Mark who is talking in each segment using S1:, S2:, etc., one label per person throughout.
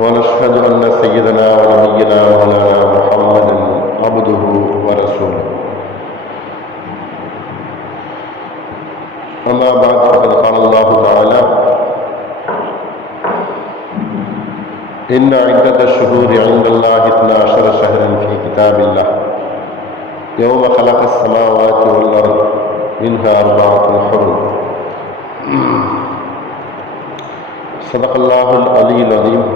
S1: ونشهد أن سيدنا ونبينا مولانا محمدا عبده ورسوله. أما بعد فقد قال الله تعالى إن عدة الشهور عند الله اثنا عشر شهرا في كتاب الله. يوم خلق السماوات والأرض منها أربعة حرم صدق الله العلي العظيم.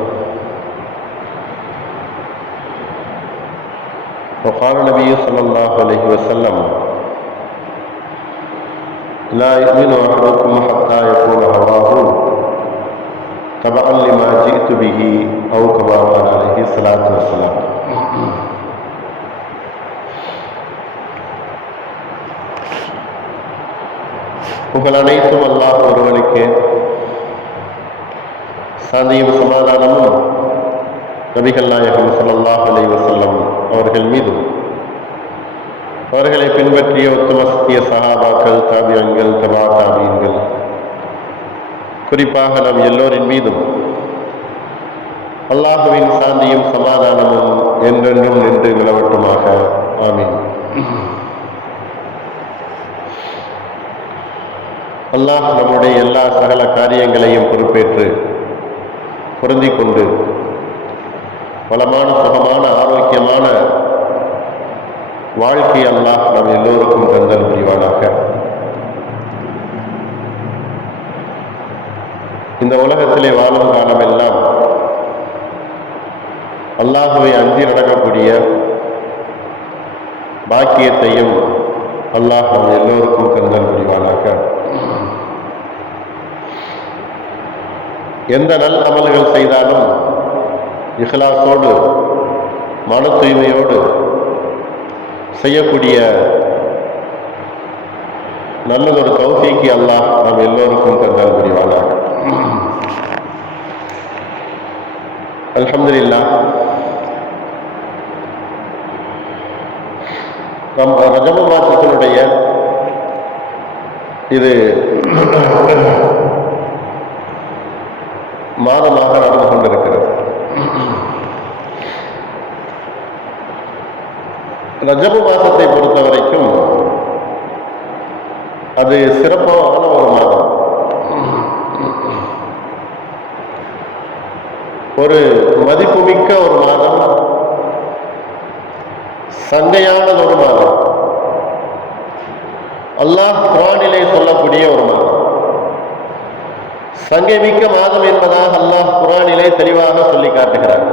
S1: وقال النبي صلى الله عليه وسلم لا يؤمن أحدكم حتى يكون هواه تبعا لما جئت به أو كما قال عليه الصلاة والسلام புகழ் அனைத்தும் அல்லாஹ் ஒருவனுக்கு சாந்தியும் சமாதானமும் நபிகள் நாயகம் ஸல்லல்லாஹு அலைஹி வஸல்லம் அவர்கள் மீதும். அவர்களை பின்பற்றிய உத்தமசத்திய சகாபாக்கள் தாபியங்கள் தபா தாபியங்கள் குறிப்பாக நம் எல்லோரின் மீதும் அல்லாஹுவின் சாந்தியும் சமாதானமும் என்றென்றும் நின்று நிலவட்டுமாக. ஆமீன். அல்லாஹ் நம்முடைய எல்லா சகல காரியங்களையும் பொறுப்பேற்று பொருந்திக் கொண்டு வளமான சுகமான ஆரோக்கியமான வாழ்க்கை அல்லாஹ் நம் எல்லோருக்கும் தந்தல் புரிவானாக. இந்த உலகத்திலே வாழும் காலம் எல்லாம் அல்லாஹுவை அஞ்சி நடக்கக்கூடிய பாக்கியத்தையும் அல்லாஹ் நம் எல்லோருக்கும் தந்தல் புரிவானாக. எந்த நல் அமல்கள் செய்தாலும் இஹ்லாசோடு மன தூய்மையோடு செய்யக்கூடிய நல்லதொரு தௌஃபீக்கு அல்லாஹ் நாம் எல்லோருக்கும் தந்தால் புரிவானாக. அல்ஹம்துலில்லா நம் ரஜம மாசத்தினுடைய இது மாதமாக நடந்து கொண்டிருக்கிறது. ரஜப மாதத்தை பொறுத்த வரைக்கும் அது சிறப்பான ஒரு மாதம். ஒரு மதிப்புமிக்க ஒரு மாதம். சங்கையானது ஒரு மாதம். அல்லாஹ் குரானிலே சொல்லக்கூடிய ஒரு மாதம். சங்கை மிக்க மாதம் என்பதாக அல்லாஹ் குரானிலே தெளிவாக சொல்லி காட்டுகிறார்.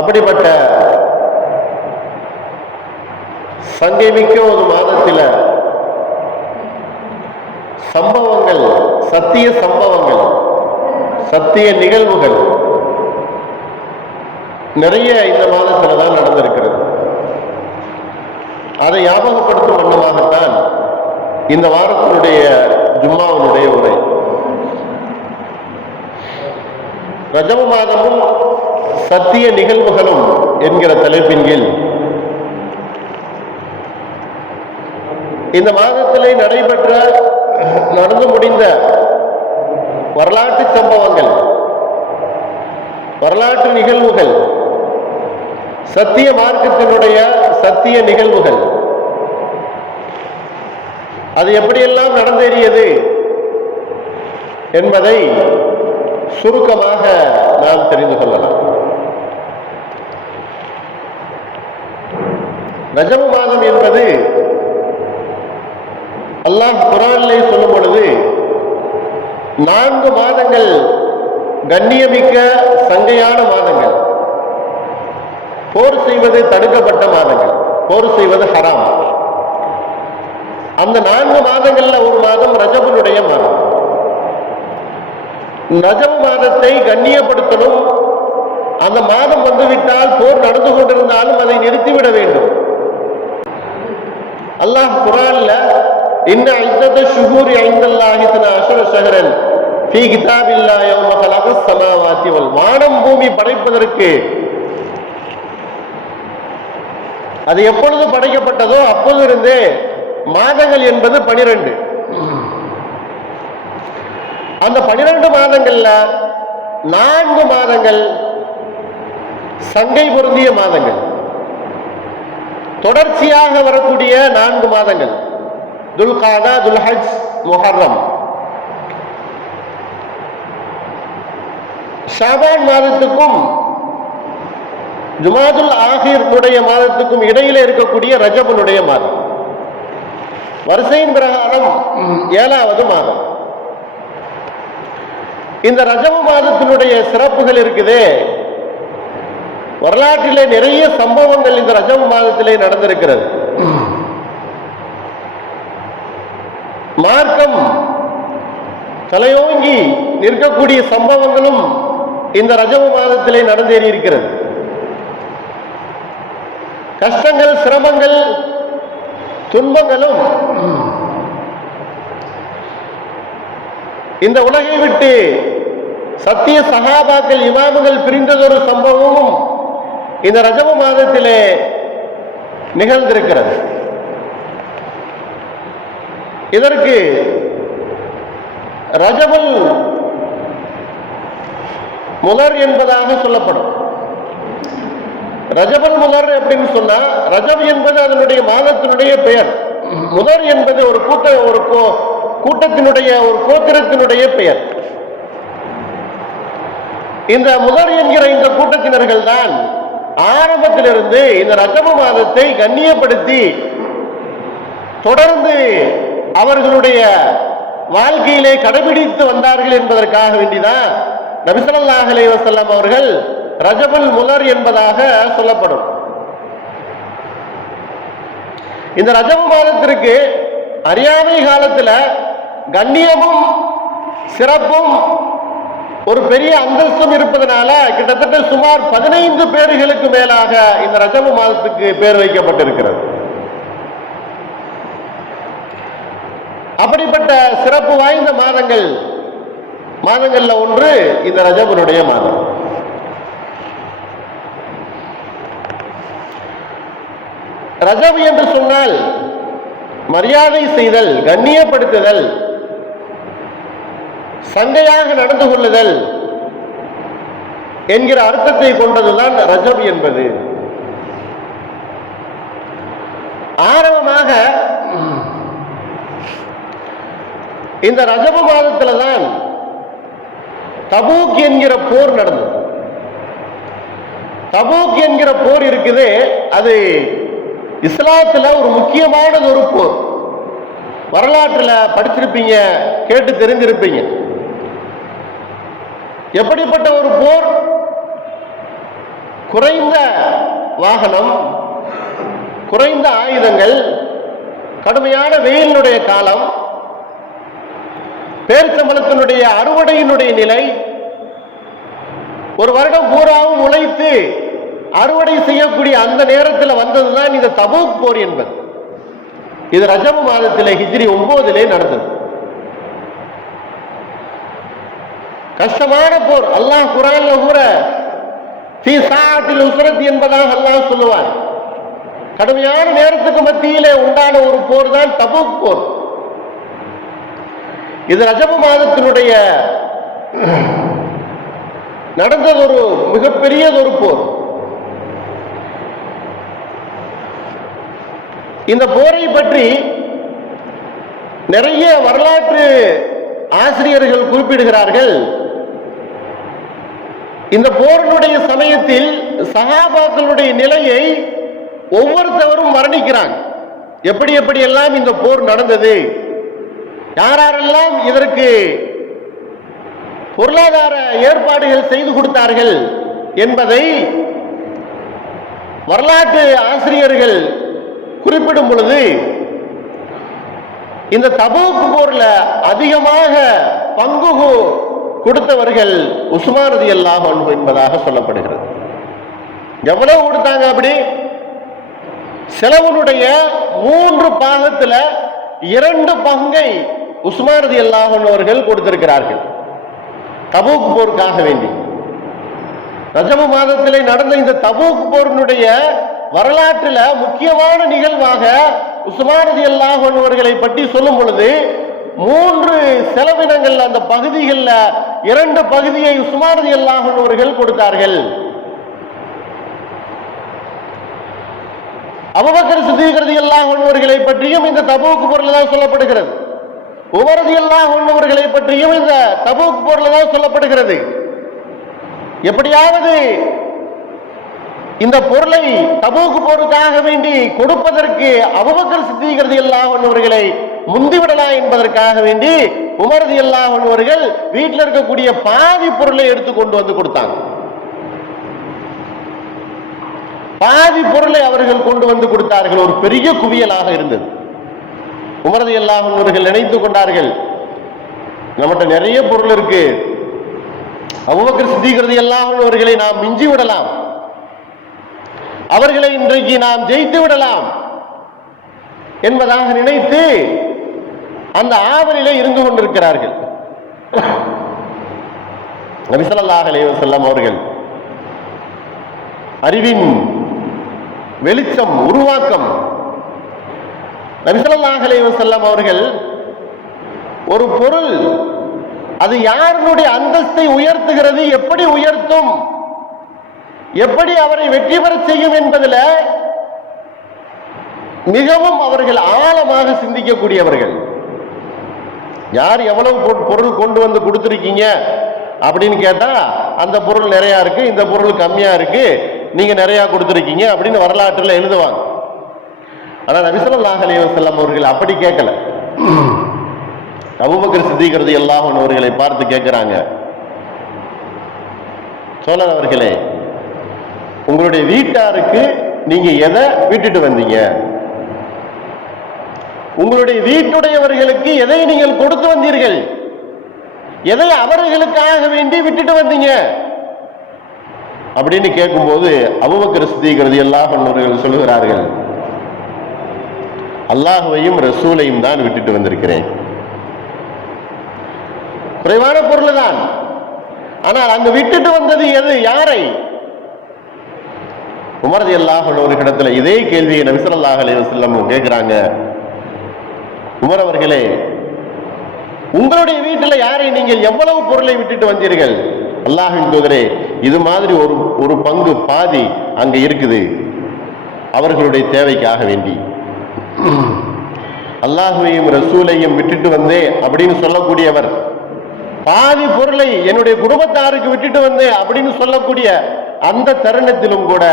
S1: அப்படிப்பட்ட சங்கமிக்க ஒரு மாதத்தில் சம்பவங்கள் சத்திய சம்பவங்கள் சத்திய நிகழ்வுகள் நிறைய இந்த மாதத்தில் தான் நடந்திருக்கிறது. அதை ஞாபகப்படுத்தும் வண்ணமாகத்தான் இந்த வாரத்தினுடைய ஜும்மாவினுடைய உரை. ரஜம மாதமும் சத்திய நிகழ்வுகளும் என்கிற தலைப்பின் கீழ் இந்த மாதத்திலே நடைபெற்ற நடந்து முடிந்த வரலாற்று சம்பவங்கள் வரலாற்று நிகழ்வுகள் சத்திய மார்க்கத்தினுடைய சத்திய நிகழ்வுகள் அது எப்படியெல்லாம் நடந்தேறியது என்பதை சுருக்கமாக நாம் தெரிந்து கொள்ளலாம். ரஜம மாதம் என்று அல்லாஹ் குரானிலே சொல்லும் பொழுது நான்கு மாதங்கள் கண்ணியமிக்க சங்கையான மாதங்கள். போர் செய்வது தடுக்கப்பட்ட மாதங்கள். போர் செய்வது ஹராம். அந்த நான்கு மாதங்கள்ல ஒரு மாதம் ரஜபனுடைய மாதம். ரஜப மாதத்தை கண்ணியப்படுத்தணும். அந்த மாதம் வந்துவிட்டால் போர் நடந்து கொண்டிருந்தாலும் அதை நிறுத்திவிட வேண்டும். அல்லாஹ் குரான்ல இன்ன ஐந்தத ஷுஹூரி ஐந்தல்லாஹி தன அஷர ஷஹரன் ஃபீ கிதாபில்லா யௌம பூமி படைப்பதற்கு அது எப்பொழுது படைக்கப்பட்டதோ அப்போது இருந்தே மாதங்கள் என்பது பனிரெண்டு அந்த பனிரெண்டு மாதங்கள்ல நான்கு மாதங்கள் சங்கை பொருந்திய மாதங்கள் தொடர்ச்சியாக வரக்கூடிய நான்கு மாதங்கள் துல்காதா துல்ஹஜ் முஹர்ரம். ஷாபான் மாதத்துக்கும் ஜுமாதுல் ஆஹிர்னுடைய மாதத்துக்கும் இடையில இருக்கக்கூடிய ரஜபனுடைய மாதம். வரிசையின் பிரகாரம் ஏழாவது மாதம். இந்த ரஜப மாதத்தினுடைய சிறப்புகள் இருக்குதே. வரலாற்றிலே நிறைய சம்பவங்கள் இந்த ரஜப மாதத்திலே நடந்திருக்கிறது மார்க்கம் தலையோங்கி நிற்கக்கூடிய சம்பவங்களும் இந்த ரஜவ மாதத்திலே நடந்தேறி இருக்கிறது. கஷ்டங்கள் சிரமங்கள் துன்பங்களும் இந்த உலகை விட்டு சத்திய சகாபாக்கள் இமாமுகள் பிரிந்ததொரு சம்பவமும் இந்த ரஜவ மாதத்திலே நிகழ்ந்திருக்கிறது. இதற்கு ரஜபல் முதர் என்பதாக சொல்லப்படும். ரஜபல் முதர் அப்படின்னு சொன்னா ரஜம் என்பது அதனுடைய மாதத்தினுடைய பெயர். முதர் என்பது ஒரு கூட்ட ஒரு கோ- கூட்டத்தினுடைய ஒரு கோத்திரத்தினுடைய பெயர். இந்த முதர் என்கிற இந்த கூட்டத்தினர்கள் தான் ஆரம்பத்திலிருந்து இந்த ரஜப மாதத்தை கண்ணியப்படுத்தி தொடர்ந்து அவர்களுடைய வாழ்க்கையிலே கடைபிடித்து வந்தார்கள் என்பதற்காக வேண்டிதான் நபிசல்லாஹ் அலைஹி வஸல்லம் அவர்கள் ரஜபுல் முலர் என்பதாக சொல்லப்படும். இந்த ரஜப மாதத்திற்கு அறியாமை காலத்துல கண்ணியமும் சிறப்பும் ஒரு பெரிய அந்தஸ்தும் இருப்பதனால கிட்டத்தட்ட சுமார் பதினைந்து பேர்களுக்கு மேலாக இந்த ரஜப மாதத்துக்கு பேர் வைக்கப்பட்டிருக்கிறது அப்படிப்பட்ட சிறப்பு வாய்ந்த மாதங்கள். மாதங்கள்ல ஒன்று இந்த ரஜபனுடைய மாதம். ரஜம் என்று சொன்னால் மரியாதை செய்தல் கண்ணியப்படுத்துதல் சண்டையாக நடந்து கொள்ளுதல் என்கிற அர்த்தத்தை கொண்டதுதான் ரஜம் என்பது. ஆரம்பமாக இந்த ரஜப மாதத்துல தான் தபூக் என்கிற போர் நடந்தது. தபூக் என்கிற போர் இருக்குது அது இஸ்லாத்துல ஒரு முக்கியமானது ஒரு போர். வரலாற்றுல படிச்சிருப்பீங்க கேட்டு தெரிஞ்சிருப்பீங்க. எப்படிப்பட்ட ஒரு போர்? குறைந்த வாகனம் குறைந்த ஆயுதங்கள் கடுமையான வெயிலினுடைய காலம் பேரிச்சம்பளத்தினுடைய அறுவடையினுடைய நிலை ஒரு வருடம் பூராவும் உழைத்து அறுவடை செய்யக்கூடிய அந்த நேரத்தில் வந்ததுதான் இந்த தபூக் போர் என்பது. இது ரஜம மாதத்தில் ஹிஜ்ரி ஒன்பதிலே நடந்தது. கஷ்டமான போர். அல்லாஹ் குரான்ல கூட சி சாத்தில் உஸ்ரத் என்பதாக அல்லாஹ் சொல்லுவான். கடுமையான நேரத்துக்கு மத்தியிலே உண்டான ஒரு போர் தான் தபூக் போர். இது ரஜப மாதத்தினுடைய நடந்ததொரு மிகப்பெரியதொரு போர். இந்த போரை பற்றி நிறைய வரலாற்று ஆசிரியர்கள் குறிப்பிடுகிறார்கள். இந்த போரினுடைய சமயத்தில் சகாபாக்களுடைய நிலையை ஒவ்வொருத்தவரும் வர்ணிக்கிறாங்க. எப்படி எப்படி எல்லாம் இந்த போர் நடந்தது? யாரெல்லாம் இதற்கு பொருளாதார ஏற்பாடுகள் செய்து கொடுத்தார்கள் என்பதை வரலாற்று ஆசிரியர்கள் குறிப்பிடும் பொழுது இந்த தபூக் போர்ல அதிகமாக பங்கு கொடுத்தவர்கள் உஸ்மானதி அல்லாஹ் என்பதாக சொல்லப்படுகிறது. எவ்வளவு கொடுத்தாங்க அப்படி? செலவனுடைய மூன்று பாகத்தில் இரண்டு பங்கை உஸ்மாரதி ரதி அவர்கள் கொடுத்திருக்கிறார்கள். தபூக் போருக்காக வேண்டி. ரஜப மாதத்திலே நடந்த இந்த தபூக் போரினுடைய வரலாற்றில் முக்கியமான நிகழ்வாக உஸ்மானதி அல்லாஹ் அவர்களை பற்றி சொல்லும் பொழுது மூன்று செலவினங்கள் அந்த பகுதிகளில் இரண்டு பகுதியை உஸ்மானதி அல்லாஹ் அவர்கள் கொடுத்தார்கள். அபபக்கர் சித்திகிறது அல்லாஹ் அவர்களை பற்றியும் இந்த தபூக்கு பொருள் தான் சொல்லப்படுகிறது. உமரதி அல்லாஹ் பற்றியும் இந்த தபூக் பொருள் தான் சொல்லப்படுகிறது. எப்படியாவது இந்த பொருளை தபூக்கு போருக்காக வேண்டி கொடுப்பதற்கு அபுபக்கர் சித்திகிறது எல்லா அவர்களை முந்திவிடலாம் என்பதற்காக வேண்டி உமரது எல்லா அவர்கள் வீட்டில் இருக்கக்கூடிய பாதி பொருளை எடுத்து கொண்டு வந்து கொடுத்தாங்க. பாதி பொருளை அவர்கள் கொண்டு வந்து கொடுத்தார்கள். ஒரு பெரிய குவியலாக இருந்தது. உமரது எல்லாம் அவர்கள் நினைத்து கொண்டார்கள். நம்மகிட்ட நிறைய பொருள் இருக்கு. அபுபக்கர் சித்திகிறது எல்லாம் அவர்களை நாம் மிஞ்சி விடலாம். அவர்களை இன்றைக்கு நாம் ஜெயித்து விடலாம் என்பதாக நினைத்து அந்த ஆவலிலே இருந்து கொண்டிருக்கிறார்கள். நபிசல்லாஹ் அலைவசல்லம் அவர்கள் அறிவின் வெளிச்சம் உருவாக்கம் நபிசல்லாஹ் அலைவசல்லம் அவர்கள் ஒரு பொருள் அது யாருடைய அந்தஸ்தை உயர்த்துகிறது எப்படி உயர்த்தும் எப்படி அவரை வெற்றி பெற செய்யும் என்பதில் மிகவும் அவர்கள் ஆழமாக சிந்திக்கக்கூடியவர்கள். யார் எவ்வளவு பொ- பொருள் கொண்டு வந்து கொடுத்துருக்கீங்க அப்படின்னு கேட்டா அந்த பொருள் நிறைய இருக்கு இந்த பொருள் கம்மியா இருக்கு நீங்க நிறைய கொடுத்துருக்கீங்க அப்படின்னு வரலாற்றில் எழுதுவாங்க. ஆனா நபிசல்லாஹ் அலி வசல்லம் அவர்கள் அப்படி கேட்கல. அபுபக்கர் சித்திகிறது எல்லாம் அவர்களை பார்த்து கேட்கிறாங்க. சோழர் அவர்களே உங்களுடைய வீட்டாருக்கு நீங்க எதை விட்டுட்டு வந்தீங்க? உங்களுடைய வீட்டுடையவர்களுக்கு எதை நீங்கள் கொடுத்து வந்தீர்கள்? எதை அவர்களுக்காக வேண்டி விட்டுட்டு வந்தீங்க? அப்படின்னு கேட்கும்போது அபுபக்கர் சித்திகிறது எல்லாம் அவர்கள் சொல்லுகிறார்கள் அல்லாஹுவையும் ரசூலையும் தான் விட்டுட்டு வந்திருக்கிறேன். குறைவான பொருள் தான் ஆனால் அங்கு விட்டுட்டு வந்தது எது? யாரை? உமரது அல்லாஹ் ஒரு இடத்துல இதே கேள்வியை நபிசல்லாஹ் அலைஹி வஸல்லம் கேட்கிறாங்க. உமர் அவர்களே உங்களுடைய வீட்டில் யாரை நீங்கள் எவ்வளவு பொருளை விட்டுட்டு வந்தீர்கள்? அல்லாஹின் தூதரே இது மாதிரி ஒரு ஒரு பங்கு பாதி அங்கே இருக்குது. அவர்களுடைய தேவைக்காக வேண்டி. அல்லாஹுவையும் ரசூலையும் விட்டுட்டு வந்தேன் அப்படின்னு சொல்லக்கூடியவர். பாதி பொருளை என்னுடைய குடும்பத்தாருக்கு விட்டுட்டு வந்தேன் அப்படின்னு சொல்லக்கூடிய அந்த தருணத்திலும் கூட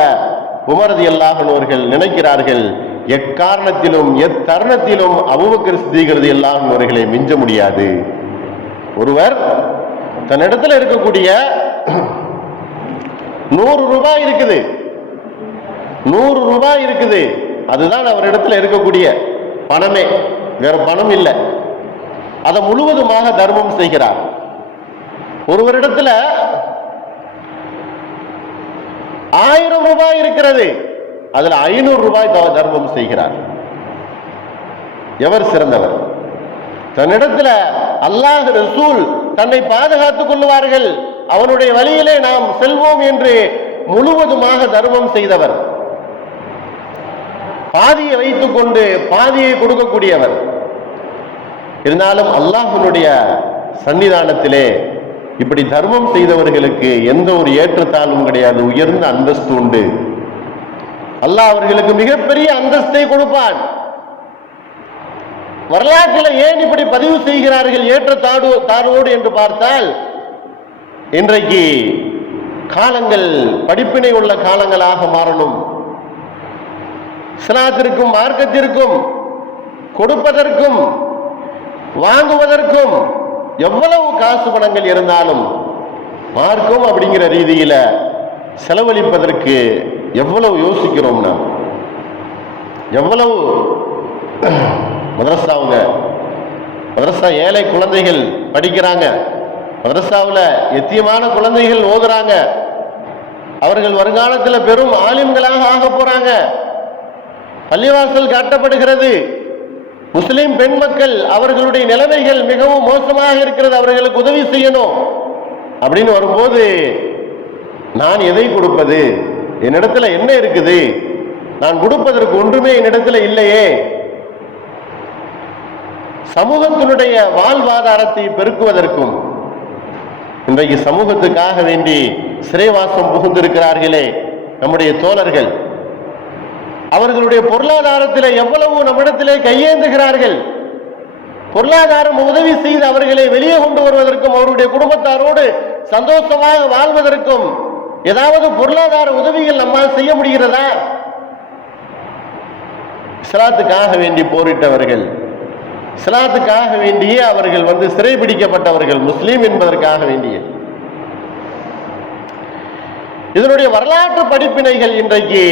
S1: உமரது எல்லாகனோர்கள் நினைக்கிறார்கள் எக்காரணத்திலும் எத்தருணத்திலும் அபுபக்கர் சித்திகிறது எல்லாகனோர்களை மிஞ்ச முடியாது. ஒருவர் தன்னிடத்துல இருக்கக்கூடிய நூறு ரூபாய் இருக்குது. நூறு ரூபாய் இருக்குது. அதுதான் அவரிடத்துல இருக்கக்கூடிய பணமே வேற பணம் இல்லை. அதை முழுவதுமாக தர்மம் செய்கிறார். ஒருவரிடத்துல ஆயிரம் ரூபாய் இருக்கிறது. அதுல ஐநூறு ரூபாய் த- தர்மம் செய்கிறார். எவர் சிறந்தவர்? தன்னிடத்துல அல்லாஹ் ரசூல் தன்னை பாதுகாத்துக் கொள்வார்கள் அவனுடைய வழியிலே நாம் செல்வோம் என்று முழுவதுமாக தர்மம் செய்தவர். பாதியை வைத்துக் கொண்டு பாதியை கொடுக்கக்கூடியவர். இருந்தாலும் அல்லாஹனுடைய சன்னிதானத்திலே இப்படி தர்மம் செய்தவர்களுக்கு எந்த ஒரு ஏற்றத்தாழ்வும் கிடையாது உயர்ந்த அந்தஸ்து உண்டு. அல்லாஹ் அவர்களுக்கு மிகப்பெரிய அந்தஸ்தை கொடுப்பான். வரலாற்றில் ஏன் இப்படி பதிவு செய்கிறார்கள் ஏற்றத்தாடு தாழ்வோடு என்று பார்த்தால் இன்றைக்கு காலங்கள் படிப்பினை உள்ள காலங்களாக மாறணும். இஸ்லாத்திற்கும் மார்க்கத்திற்கும் கொடுப்பதற்கும் வாங்குவதற்கும் எவ்வளவு காசு பணங்கள் இருந்தாலும் மார்க்கம் அப்படிங்கிற ரீதியில செலவழிப்பதற்கு எவ்வளவு யோசிக்கிறோம்னா எவ்வளவு மதரசாவுங்க மதரசா ஏழை குழந்தைகள் படிக்கிறாங்க மதரசாவில் எத்தியமான குழந்தைகள் ஓதுறாங்க அவர்கள் வருங்காலத்தில் பெரும் ஆலிம்களாக ஆக போறாங்க. பள்ளிவாசல் காட்டப்படுகிறது. முஸ்லிம் பெண் மக்கள் அவர்களுடைய நிலைமைகள் மிகவும் மோசமாக இருக்கிறது. அவர்களுக்கு உதவி செய்யணும். அப்படின்னு வரும்போது நான் எதை கொடுப்பது? என்னிடத்துல என்ன இருக்குது? நான் கொடுப்பதற்கு ஒன்றுமே என்னிடத்துல இல்லையே. சமூகத்தினுடைய வாழ்வாதாரத்தை பெருக்குவதற்கும் இன்றைக்கு சமூகத்துக்காக வேண்டி சிறைவாசம் புகுந்திருக்கிறார்களே நம்முடைய தோழர்கள். அவர்களுடைய பொருளாதாரத்தில் எவ்வளவு நம்மிடத்திலே கையேந்துகிறார்கள். பொருளாதாரம் உதவி செய்து அவர்களை வெளியே கொண்டு வருவதற்கும் அவருடைய குடும்பத்தாரோடு சந்தோஷமாக வாழ்வதற்கும் ஏதாவது பொருளாதார உதவிகள் நம்மால் செய்ய முடிகிறதா? சிலாத்துக்காக வேண்டி போரிட்டவர்கள் சிலாத்துக்காக வேண்டியே அவர்கள் வந்து சிறைபிடிக்கப்பட்டவர்கள் முஸ்லீம் என்பதற்காக வேண்டிய. இதனுடைய வரலாற்று படிப்பினைகள் இன்றைக்கு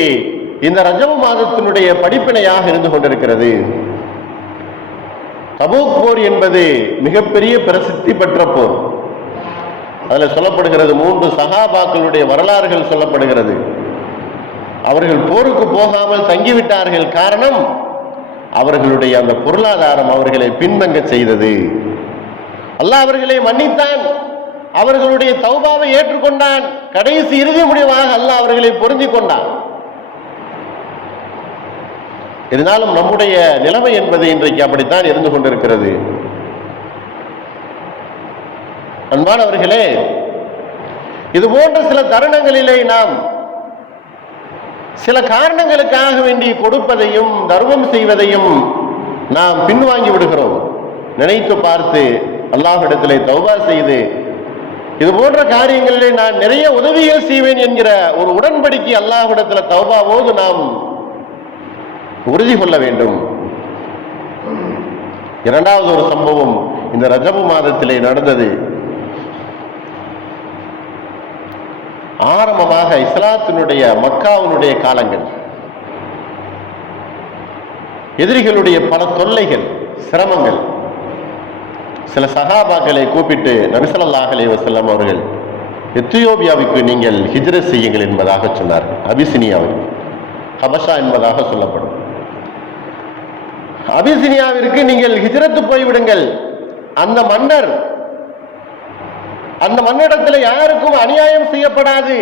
S1: இந்த ரஜவ மாதத்தினுடைய படிப்பினையாக இருந்து கொண்டிருக்கிறது. தபூக் போர் என்பது மிகப்பெரிய பிரசித்தி பெற்ற போர். அதில் சொல்லப்படுகிறது மூன்று சகாபாக்களுடைய வரலாறுகள் சொல்லப்படுகிறது. அவர்கள் போருக்கு போகாமல் தங்கிவிட்டார்கள் காரணம் அவர்களுடைய அந்த பொருளாதாரம் அவர்களை பின்தங்க செய்தது. அல்லாஹ் அவர்களை மன்னித்தான். அவர்களுடைய தௌபாவை ஏற்றுக்கொண்டான். கடைசி இறுதி முடிவாக அல்லாஹ் அவர்களை பொருந்திக் கொண்டான். இருந்தாலும் நம்முடைய நிலைமை என்பது இன்றைக்கு அப்படித்தான் இருந்து கொண்டிருக்கிறது. அன்பானவர்களே இது போன்ற சில தருணங்களிலே நாம் சில காரணங்களுக்காக வேண்டி கொடுப்பதையும் தர்மம் செய்வதையும் நாம் பின்வாங்கி விடுகிறோம். நினைத்து பார்த்து அல்லாஹிடத்திலே தௌபா செய்து இது போன்ற காரியங்களிலே நான் நிறைய உதவிகள் செய்வேன் என்கிற ஒரு உடன்படிக்கை அல்லாஹ்விடத்துல தௌபாவோடு நாம் உறுதி கொள்ள வேண்டும். இரண்டாவது ஒரு சம்பவம் இந்த ரஜபு மாதத்திலே நடந்தது. ஆரம்பமாக இஸ்லாத்தினுடைய மக்காவினுடைய காலங்கள். எதிரிகளுடைய பல தொல்லைகள் சிரமங்கள். சில சகாபாக்களை கூப்பிட்டு நபிசல்லாஹ் அலைஹி வஸல்லம் அவர்கள் எத்தியோபியாவுக்கு நீங்கள் ஹிஜ்ரத் செய்யுங்கள் என்பதாக சொன்னார்கள். அபிசினியாவுக்கு ஹபஷா என்பதாக சொல்லப்படும். அபிசினியாவிற்கு நீங்கள் ஹிஜ்ரத்து போய்விடுங்கள். அந்த மன்னர் அந்த மன்னிடத்தில் யாருக்கும் அநியாயம் செய்யப்படாது.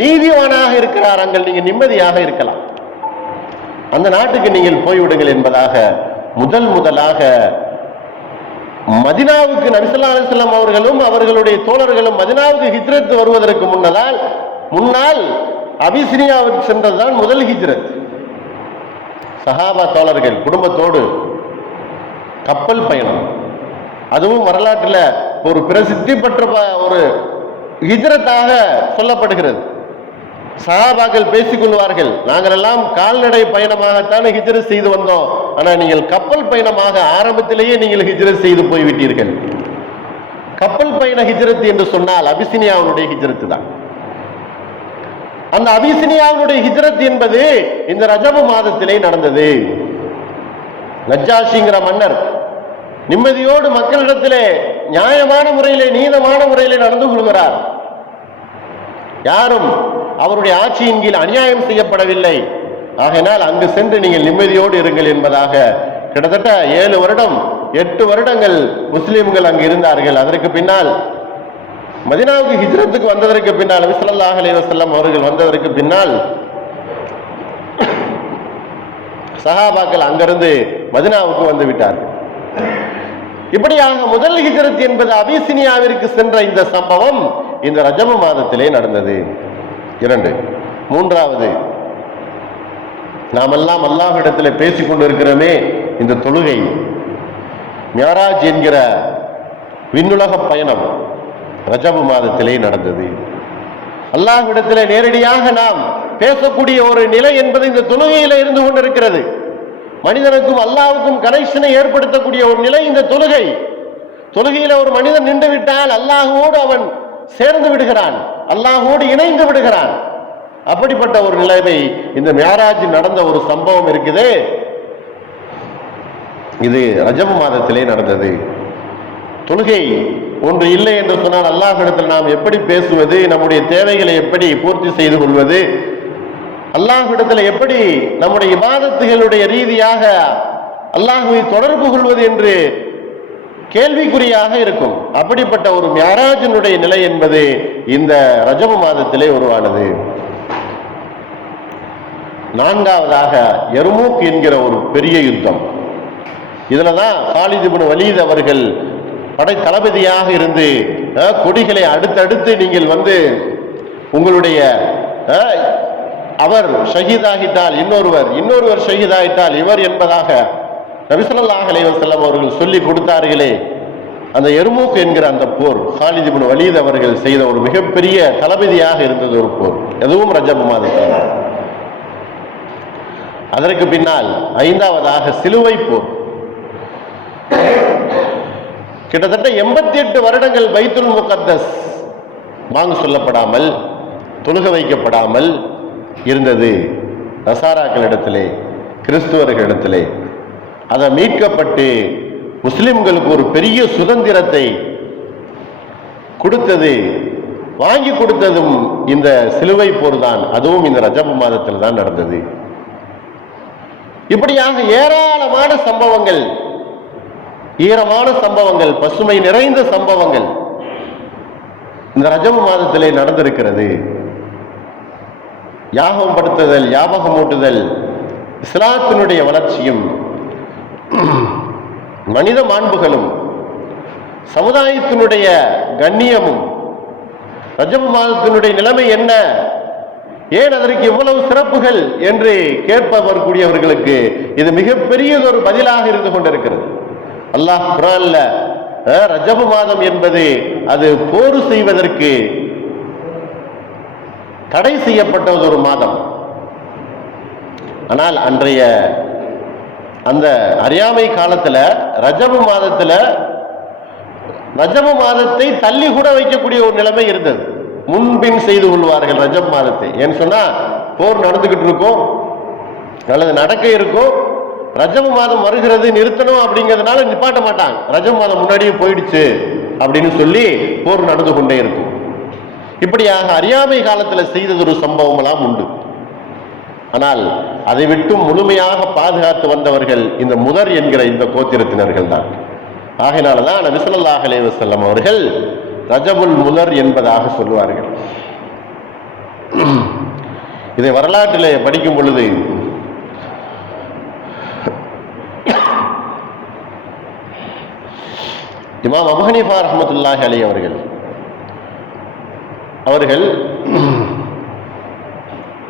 S1: நீதிவானாக இருக்கிறார் அங்கே நீங்கள் நிம்மதியாக இருக்கலாம். அந்த நாட்டுக்கு நீங்கள் போய்விடுங்கள் என்பதாக முதல் முதலாக மதினாவுக்கு நபிசல்லா அலிஸ்லாம் அவர்களும் அவர்களுடைய தோழர்களும் மதினாவுக்கு ஹிஜ்ரத் வருவதற்கு முன்னதால் முன்னால் அபிசினியாவுக்கு சென்றதுதான் முதல் ஹிஜ்ரத். சஹாபா தோழர்கள் குடும்பத்தோடு கப்பல் பயணம். அதுவும் வரலாற்றில் ஒரு பிரசித்தி பெற்ற ப- ஒரு ஹிஜரத்தாக சொல்லப்படுகிறது. சஹாபாக்கள் பேசிக் கொள்வார்கள் நாங்கள் எல்லாம் கால்நடை பயணமாகத்தான் ஹிஜரத் செய்து வந்தோம். ஆனால் நீங்கள் கப்பல் பயணமாக ஆரம்பத்திலேயே நீங்கள் ஹிஜரத் செய்து போய்விட்டீர்கள். கப்பல் பயண ஹிஜரத் என்று சொன்னால் அபிசினியாவுடைய ஹிஜரத்து தான் அந்த அபிசினியாவுடைய ஹிஜ்ரத் என்பது இந்த ரஜபு மாதத்திலே நடந்தது. நஜ்ஜாஷிங்கிற மன்னர் நிம்மதியோடு மக்களிடத்திலே நியாயமான முறையிலே நீதமான முறையிலே நடந்து கொள்கிறார். யாரும் அவருடைய ஆட்சியின் கீழ் அநியாயம் செய்யப்படவில்லை. ஆகையினால் அங்கு சென்று நீங்கள் நிம்மதியோடு இருங்கள் என்பதாக கிட்டத்தட்ட ஏழு வருடம் எட்டு வருடங்கள் முஸ்லிம்கள் அங்கு இருந்தார்கள். அதற்கு பின்னால் மதினாவுக்கு ஹிஜ்ரத்துக்கு வந்ததற்கு பின்னால் விசலல்லாஹ் ஸல்லல்லாஹு அலைஹி அவர்கள் வந்ததற்கு பின்னால் சஹாபாக்கள் அங்கிருந்து மதினாவுக்கு வந்து விட்டார் இப்படியாக முதல் ஹிஜரத் என்பது அபிசினியாவிற்கு சென்ற இந்த சம்பவம் இந்த ரஜப மாதத்திலே நடந்தது. இரண்டு. மூன்றாவது நாமெல்லாம் அல்லாஹிடத்தில் பேசிக் கொண்டிருக்கிறோமே இந்த தொழுகை. மியாராஜ் என்கிற விண்ணுலக பயணம். ரஜப மாதத்திலே நடந்தது. அல்லாஹ்விடத்திலே நேரடியாக நாம் பேசக்கூடிய ஒரு நிலை என்பது இந்த தொழுகையில இருந்து கொண்டிருக்கிறது. மனிதனுக்கும் அல்லாவுக்கும் கனெக்ஷனை ஏற்படுத்தக்கூடிய ஒரு நிலை இந்த தொழுகை. தொழுகையில ஒரு மனிதன் நின்று விட்டால் அல்லாஹுவோடு அவன் சேர்ந்து விடுகிறான். அல்லாஹோடு இணைந்து விடுகிறான். அப்படிப்பட்ட ஒரு நிலைமை இந்த மியாராஜ் நடந்த ஒரு சம்பவம் இருக்குது. இது ரஜப மாதத்திலே நடந்தது. தொழுகை ஒன்று இல்லை என்று சொன்னால் அல்லாஹிடத்தில் நாம் எப்படி பேசுவது நம்முடைய தேவைகளை எப்படி பூர்த்தி செய்து கொள்வது அல்லாஹிடத்தில் எப்படி நம்முடைய விவாதத்துகளுடைய ரீதியாக அல்லாஹுவை தொடர்பு கொள்வது என்று கேள்விக்குறியாக இருக்கும். அப்படிப்பட்ட ஒரு மியாராஜனுடைய நிலை என்பது இந்த ரஜப மாதத்திலே உருவானது. நான்காவதாக எருமூக் என்கிற ஒரு பெரிய யுத்தம். இதுல தான் காலித் வலீத் அவர்கள் படை தளபதியாக இருந்து கொடிகளை அடுத்தடுத்து நீங்கள் வந்து உங்களுடைய அவர் ஷஹீதாகிட்டால் இன்னொருவர் இன்னொருவர் ஷஹீதாகிட்டால் இவர் என்பதாக நபிசல்லாஹ் அலைவசல்லம் அவர்கள் சொல்லி கொடுத்தார்களே. அந்த எருமூக்கு என்கிற அந்த போர் காலித் வலீத் அவர்கள் செய்த ஒரு மிகப்பெரிய தளபதியாக இருந்தது ஒரு போர். எதுவும் ரஜப மாதத்தில். அதற்கு பின்னால் ஐந்தாவதாக சிலுவை போர். கிட்டத்தட்ட எண்பத்தி எட்டு வருடங்கள் பைத்துல் முகத்தஸ் வாங்க சொல்லப்படாமல் தொழுக வைக்கப்படாமல் இருந்தது. நசாராக்களிடத்திலே கிறிஸ்துவர்களிடத்திலே. அதை மீட்கப்பட்டு முஸ்லிம்களுக்கு ஒரு பெரிய சுதந்திரத்தை கொடுத்தது வாங்கி கொடுத்ததும் இந்த சிலுவை போர் தான் அதுவும் இந்த ரஜப மாதத்தில் தான் நடந்தது. இப்படியாக ஏராளமான சம்பவங்கள் ஈரமான சம்பவங்கள் பசுமை நிறைந்த சம்பவங்கள் இந்த ரஜப மாதத்திலே நடந்திருக்கிறது. யாகம் படுத்துதல் யாபகமூட்டுதல் இஸ்லாத்தினுடைய வளர்ச்சியும் மனித மாண்புகளும் சமுதாயத்தினுடைய கண்ணியமும் ரஜப மாதத்தினுடைய நிலைமை என்ன? ஏன் அதற்கு இவ்வளவு சிறப்புகள்? என்று கேட்பவர் கூடியவர்களுக்கு இது மிகப்பெரியதொரு பதிலாக இருந்து கொண்டிருக்கிறது. அல்லாஹ் குரான்ல ரஜபு ரஜப மாதம் என்பது அது போர் செய்வதற்கு தடை செய்யப்பட்ட ஒரு மாதம். ஆனால் அன்றைய அந்த அறியாமை காலத்தில் ரஜப மாதத்தில் ரஜப மாதத்தை தள்ளி கூட வைக்கக்கூடிய ஒரு நிலைமை இருந்தது. முன்பின் செய்து கொள்வார்கள் ரஜப் மாதத்தை. ஏன்னு சொன்னால் போர் நடந்துக்கிட்டு இருக்கும் அல்லது நடக்க இருக்கும் ரஜப மாதம் வருகிறது நிறுத்தணும் அப்படிங்கிறதுனால நிப்பாட்ட மாட்டாங்க. ரஜம் மாதம் முன்னாடியே போயிடுச்சு அப்படின்னு சொல்லி போர் நடந்து கொண்டே இருக்கும். இப்படியாக அறியாமை காலத்தில் செய்தது ஒரு சம்பவம் எல்லாம் உண்டு. ஆனால் அதை விட்டும் முழுமையாக பாதுகாத்து வந்தவர்கள் இந்த முதர் என்கிற இந்த கோத்திரத்தினர்கள் தான். ஆகையினாலதான் நபி செல்லம் அவர்கள் ரஜபுல் முதர் என்பதாக சொல்லுவார்கள். இதை வரலாற்றிலே படிக்கும் பொழுது இமாம் அபுஹனிஃபா ரஹமத்துல்லாஹி அலி அவர்கள். அவர்கள்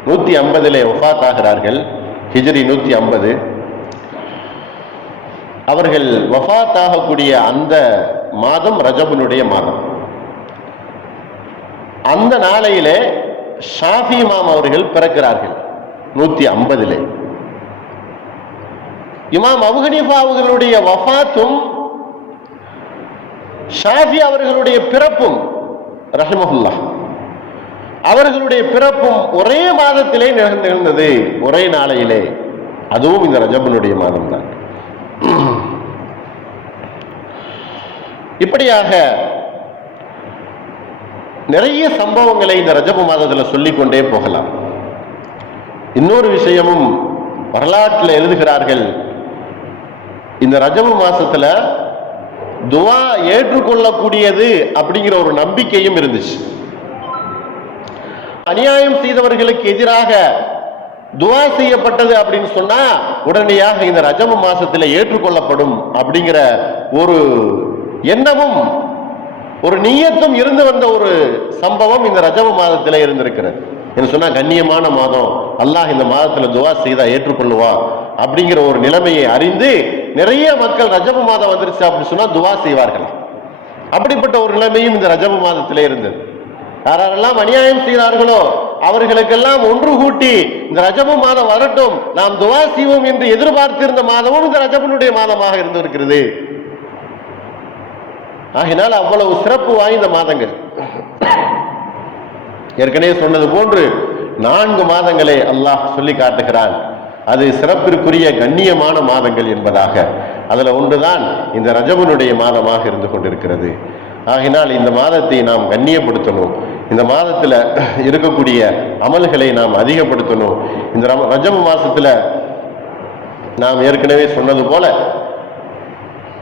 S1: நூத்தி ஐம்பதிலே ஒஃபாத் ஆகிறார்கள் ஹிஜ்ரி நூத்தி ஐம்பது அவர்கள் வஃத் ஆகக்கூடிய அந்த மாதம் ரஜபுனுடைய மாதம். அந்த நாளையிலே ஷாஃபி இமாம் அவர்கள் பிறக்கிறார்கள். நூத்தி ஐம்பதிலே இமாம் அபு அவர்களுடைய வஃபாத்தும் ஷாஃபி அவர்களுடைய பிறப்பும் ரஹமஹுல்லா அவர்களுடைய பிறப்பும் ஒரே மாதத்திலே நிகழ்ந்திருந்தது ஒரே நாளையிலே. அதுவும் இந்த ரஜபனுடைய மாதம் தான் இப்படியாக நிறைய சம்பவங்களை இந்த ரஜப மாதத்தில் சொல்லிக்கொண்டே போகலாம். இன்னொரு விஷயமும் வரலாற்றில் எழுதுகிறார்கள். இந்த ரஜப மாசத்துல துவா ஏற்றுக்கொள்ளக்கூடியது அப்படிங்கிற ஒரு நம்பிக்கையும் இருந்துச்சு. அநியாயம் செய்தவர்களுக்கு எதிராக துவா செய்யப்பட்டது அப்படின்னு சொன்னா உடனடியாக இந்த ரஜம மாசத்துல ஏற்றுக்கொள்ளப்படும் அப்படிங்கிற ஒரு எண்ணமும் ஒரு நீயத்தும் இருந்து வந்த ஒரு சம்பவம் இந்த ரஜம மாதத்தில் இருந்திருக்கிறது. என்ன சொன்னால் கண்ணியமான மாதம். அல்லாஹ் இந்த மாதத்துல துவா செய்தா ஏற்றுக்கொள்ளுவா அப்படிங்கிற ஒரு நிலைமையை அறிந்து நிறைய மக்கள் ரஜப மாதம் வந்துருச்சு அப்படின்னு சொன்னால் துவா செய்வார்களாம் அப்படிப்பட்ட ஒரு நிலைமையும் இந்த ரஜப மாதத்திலே இருந்தது. யாரெல்லாம் அநியாயம் செய்கிறார்களோ அவர்களுக்கெல்லாம் ஒன்று கூட்டி இந்த ரஜப மாதம் வரட்டும் நாம் துவா செய்வோம் என்று எதிர்பார்த்திருந்த மாதமும் இந்த ரஜபனுடைய மாதமாக இருந்திருக்கிறது. ஆகினால் அவ்வளவு சிறப்பு வாய்ந்த மாதங்கள். ஏற்கனவே சொன்னது போன்று நான்கு மாதங்களை அல்லாஹ் சொல்லி காட்டுகிறான். அது சிறப்பிற்குரிய கண்ணியமான மாதங்கள் என்பதாக. அதில் ஒன்றுதான் இந்த ரஜபனுடைய மாதமாக இருந்து கொண்டிருக்கிறது. ஆகினால் இந்த மாதத்தை நாம் கண்ணியப்படுத்தணும். இந்த மாதத்தில் இருக்கக்கூடிய அமல்களை நாம் அதிகப்படுத்தணும். இந்த ரம ரஜம மாதத்தில் நாம் ஏற்கனவே சொன்னது போல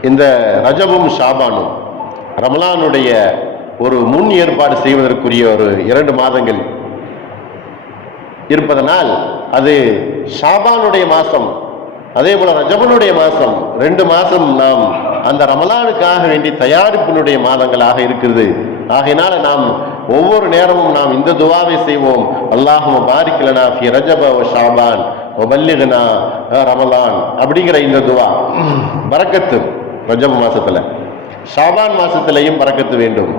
S1: இந்த ரஜபும் ஷாபானும் ரமலானுடைய ஒரு முன் ஏற்பாடு செய்வதற்குரிய ஒரு இரண்டு மாதங்கள் இருப்பதனால் அது ஷாபானுடைய மாதம் அதே போல ரஜபனுடைய மாதம் ரெண்டு மாதம் நாம் அந்த ரமலானுக்காக வேண்டி தயாரிப்பினுடைய மாதங்களாக இருக்கிறது. ஆகையினால நாம் ஒவ்வொரு நேரமும் நாம் இந்த துவாவை செய்வோம். அல்லாஹும் பாரிக்கலனா ஃபி ரஜப வ ஷாபான் ஒபல்லிகனா ரமலான் அப்படிங்கிற இந்த துவா. பறக்கத்து ரஜப மாசத்துல. ஷாபான் மாசத்திலையும் பறக்கத்து வேண்டும்.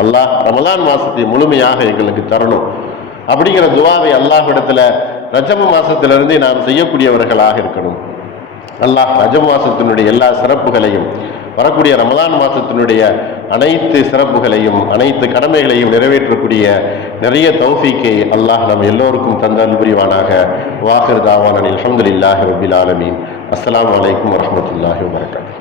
S1: அல்லாஹ் ரமலான் மாசத்தை முழுமையாக எங்களுக்கு தரணும். அப்படிங்கிற துவாவை அல்லாஹ்விடத்துல ரஜம மாசத்திலிருந்து நாம் செய்யக்கூடியவர்களாக இருக்கணும். அல்லாஹ் ரஜம் மாசத்தினுடைய எல்லா சிறப்புகளையும் வரக்கூடிய ரமலான் மாசத்தினுடைய அனைத்து சிறப்புகளையும் அனைத்து கடமைகளையும் நிறைவேற்றக்கூடிய நிறைய தௌஃபீக்கை அல்லாஹ் நம் எல்லோருக்கும் தந்தல் புரிவானாக. வாகர் தாவானில் அஹமதுல்லாஹி ரபில் ஆலமீன். அஸ்லாம் வலைக்கம் வரமத்துல்லாஹி வரகாத்து